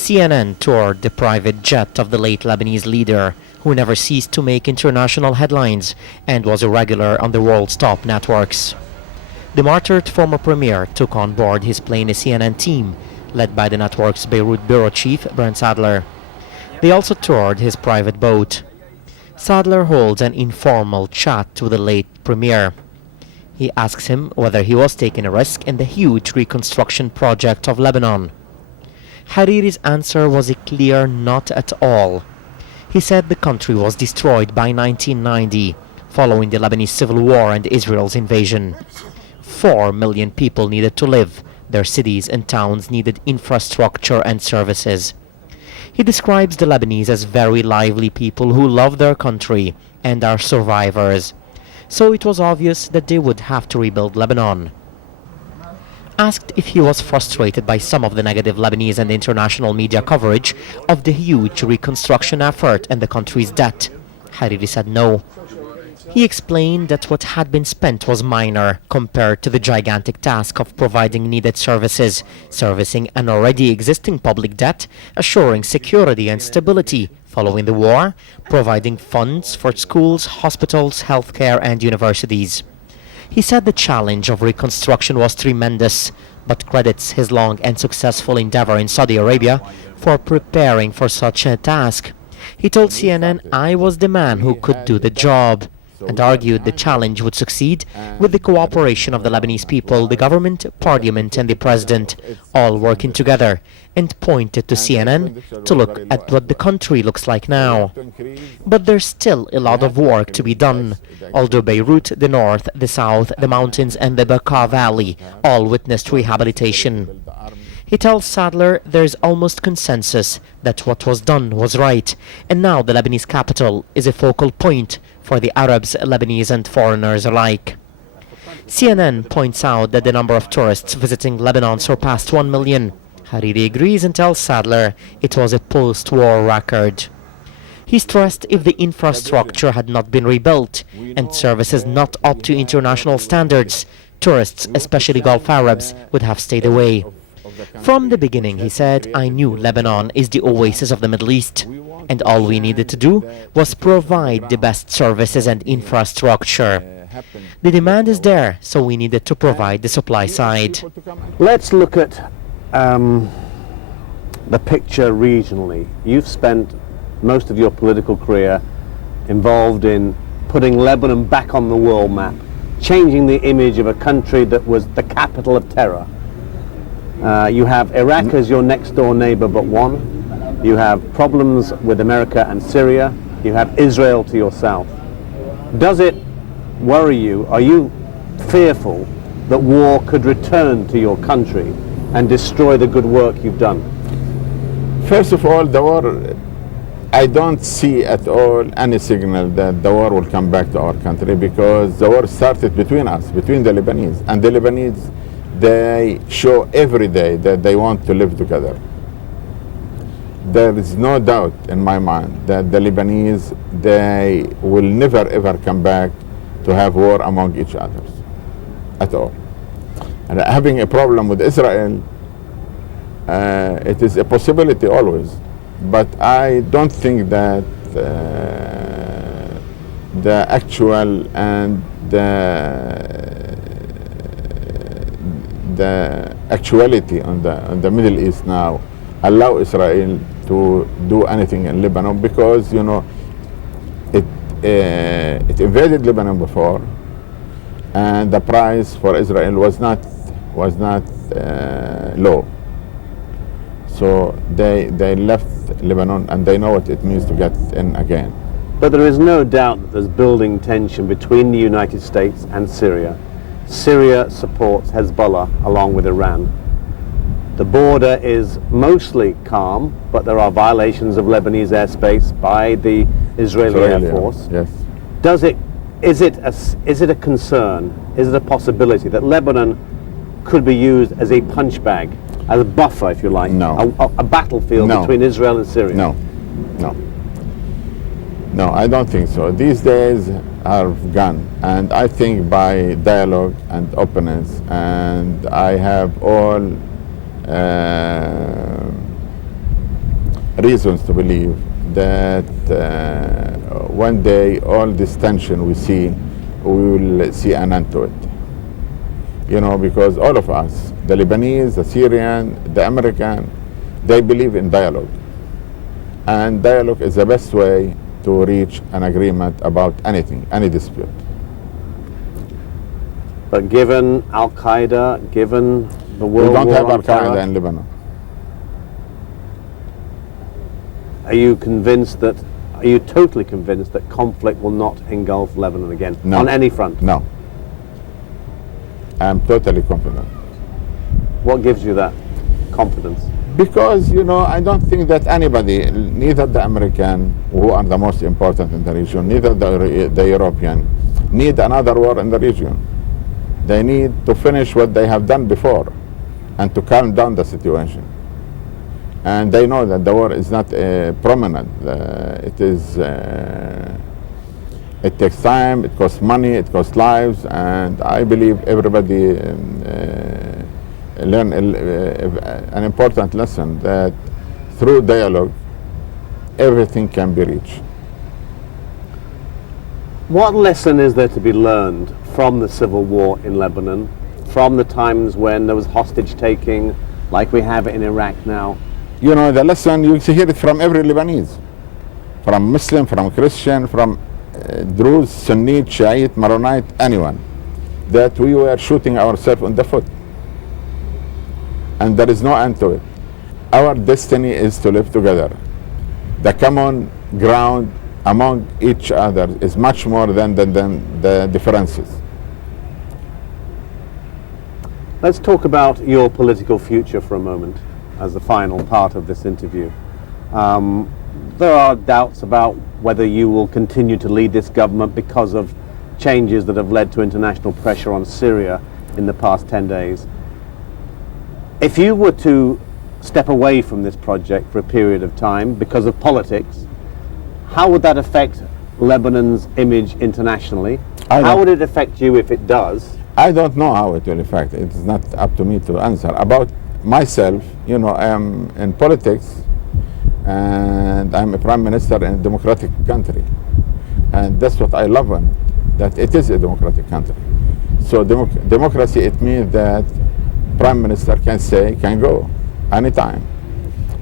CNN toured the private jet of the late Lebanese leader, who never ceased to make international headlines and was a regular on the world's top networks. The martyred former premier took on board his plane a CNN team, led by the network's Beirut bureau chief, Brent Sadler. They also toured his private boat. Sadler holds an informal chat with the late premier. He asks him whether he was taking a risk in the huge reconstruction project of Lebanon. Hariri's answer was a clear not at all. He said the country was destroyed by 1990, following the Lebanese civil war and Israel's invasion. 4 million people needed to live. Their cities and towns needed infrastructure and services. He describes the Lebanese as very lively people who love their country and are survivors. So it was obvious that they would have to rebuild Lebanon. Asked if he was frustrated by some of the negative Lebanese and international media coverage of the huge reconstruction effort and the country's debt, Hariri said no. He explained that what had been spent was minor compared to the gigantic task of providing needed services, servicing an already existing public debt, assuring security and stability following the war, providing funds for schools, hospitals, healthcare and universities. He said the challenge of reconstruction was tremendous, but credits his long and successful endeavor in Saudi Arabia for preparing for such a task. He told CNN I was the man who could do the job, and argued the challenge would succeed with the cooperation of the Lebanese people, the government, parliament and the president, all working together, and pointed to CNN to look at what the country looks like now. But there's still a lot of work to be done, although Beirut, the north, the south, the mountains and the Bekaa Valley all witnessed rehabilitation. He tells Sadler there's almost consensus that what was done was right, and now the Lebanese capital is a focal point for the Arabs, Lebanese and foreigners alike. CNN points out that the number of tourists visiting Lebanon surpassed 1 million. Hariri agrees and tells Sadler it was a post-war record. He stressed if the infrastructure had not been rebuilt and services not up to international standards, tourists, especially Gulf Arabs, would have stayed away. From the beginning, he said, I knew Lebanon is the oasis of the Middle East, and all we needed to do was provide the best services and infrastructure. The demand is there, so we needed to provide the supply side. Let's look at the picture regionally. You've spent most of your political career involved in putting Lebanon back on the world map, changing the image of a country that was the capital of terror. You have Iraq as your next door neighbor but one. You have problems with America and Syria. You have Israel to your south. Does it worry you? Are you fearful that war could return to your country and destroy the good work you've done? First of all, the war, I don't see at all any signal that the war will come back to our country, because the war started between us, between the Lebanese. And the Lebanese, they show every day that they want to live together. There is no doubt in my mind that the Lebanese, they will never ever come back to have war among each other at all. And having a problem with Israel, it is a possibility always, but I don't think that the actual and the actuality on the Middle East now allow Israel to do anything in Lebanon, because you know it invaded Lebanon before, and the price for Israel was not low. So they left Lebanon, and they know what it means to get in again. But there is no doubt that there's building tension between the United States and Syria. Syria supports Hezbollah along with Iran. The border is mostly calm, but there are violations of Lebanese airspace by the Israeli Air Force. Yes. Is it a concern? Is it a possibility that Lebanon could be used as a punch bag, as a buffer, if you like? No. A battlefield between Israel and Syria? No, I don't think so. These days are gone, and I think by dialogue and openness, and I have all reasons to believe that one day all this tension we see, we will see an end to it. You know, because all of us, the Lebanese, the Syrian, the American, they believe in dialogue. And dialogue is the best way to reach an agreement about anything, any dispute. But given Al-Qaeda, given the We world don't war have on Al-Qaeda terror, in Lebanon. are you convinced that, are you totally convinced that conflict will not engulf Lebanon again? No. On any front? No. I'm totally confident. What gives you that confidence? Because, you know, I don't think that anybody, neither the American, who are the most important in the region, neither the European, need another war in the region. They need to finish what they have done before and to calm down the situation. And they know that the war is not prominent. It takes time, it costs money, it costs lives, and I believe everybody learn an important lesson that through dialogue, everything can be reached. What lesson is there to be learned from the civil war in Lebanon, from the times when there was hostage taking, like we have in Iraq now? You know, the lesson, you hear it from every Lebanese, from Muslim, from Christian, from Druze, Sunni, Shiite, Maronite, anyone, that we were shooting ourselves in the foot. And there is no end to it. Our destiny is to live together. The common ground among each other is much more than the differences. Let's talk about your political future for a moment as the final part of this interview. There are doubts about whether you will continue to lead this government because of changes that have led to international pressure on Syria in the past 10 days. If you were to step away from this project for a period of time because of politics, how would that affect Lebanon's image internationally? How would it affect you if it does? I don't know how it will affect. It's not up to me to answer. About myself, you know, I am in politics and I'm a prime minister in a democratic country. And that's what I love on it, that it is a democratic country. So democracy, it means that prime minister can say, can go anytime.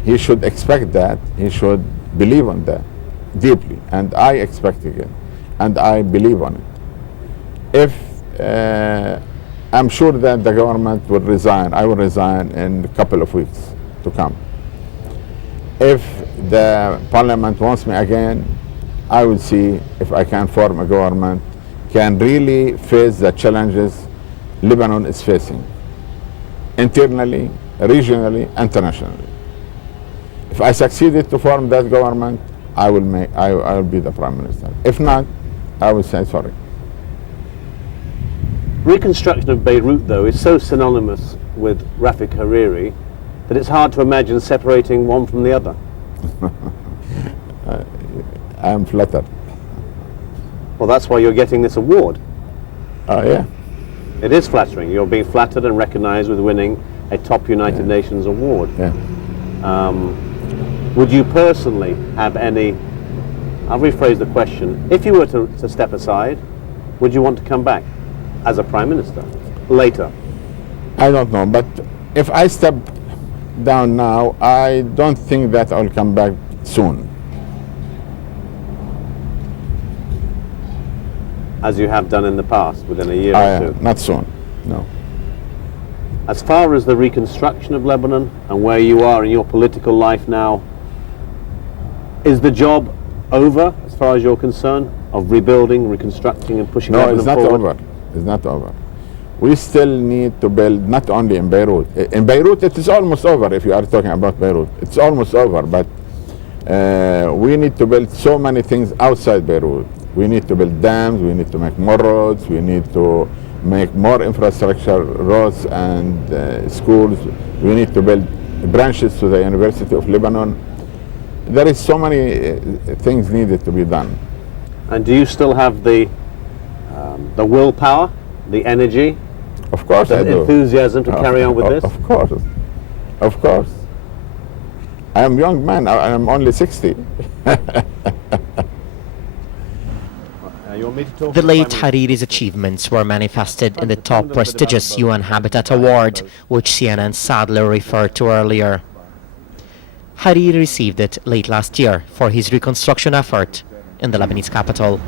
He should expect that. He should believe on that deeply. And I expect it. And I believe on it. If I'm sure that the government will resign, I will resign in a couple of weeks to come. If the parliament wants me again, I will see if I can form a government, can really face the challenges Lebanon is facing, internally, regionally, internationally. If I succeeded to form that government, I will be the prime minister. If not, I will say sorry. Reconstruction of Beirut, though, is so synonymous with Rafik Hariri that it's hard to imagine separating one from the other. I am flattered. Well, that's why you're getting this award. Yeah. It is flattering. You're being flattered and recognized with winning a top United Nations award. Yeah. Would you personally have any, I'll rephrase the question, if you were to step aside, would you want to come back as a prime minister later? I don't know, but if I step down now, I don't think that I'll come back soon. As you have done in the past, within a year or two? Not soon, no. As far as the reconstruction of Lebanon and where you are in your political life now, is the job over as far as you're concerned, of rebuilding, reconstructing and pushing Lebanon forward? No, it's not over. It's not over. We still need to build, not only in Beirut. In Beirut, it is almost over, if you are talking about Beirut. It's almost over, but we need to build so many things outside Beirut. We need to build dams, we need to make more roads, we need to make more infrastructure, roads and schools. We need to build branches to the University of Lebanon. There is so many things needed to be done. And do you still have the willpower, the energy, of course, the enthusiasm to carry on with this? Of course, of course. I am a young man. I'm only 60. You want me to talk The to late Prime Minister? Hariri's achievements were manifested in the top prestigious UN Habitat Award, which CNN Sadler referred to earlier. Hariri received it late last year for his reconstruction effort in the Lebanese capital.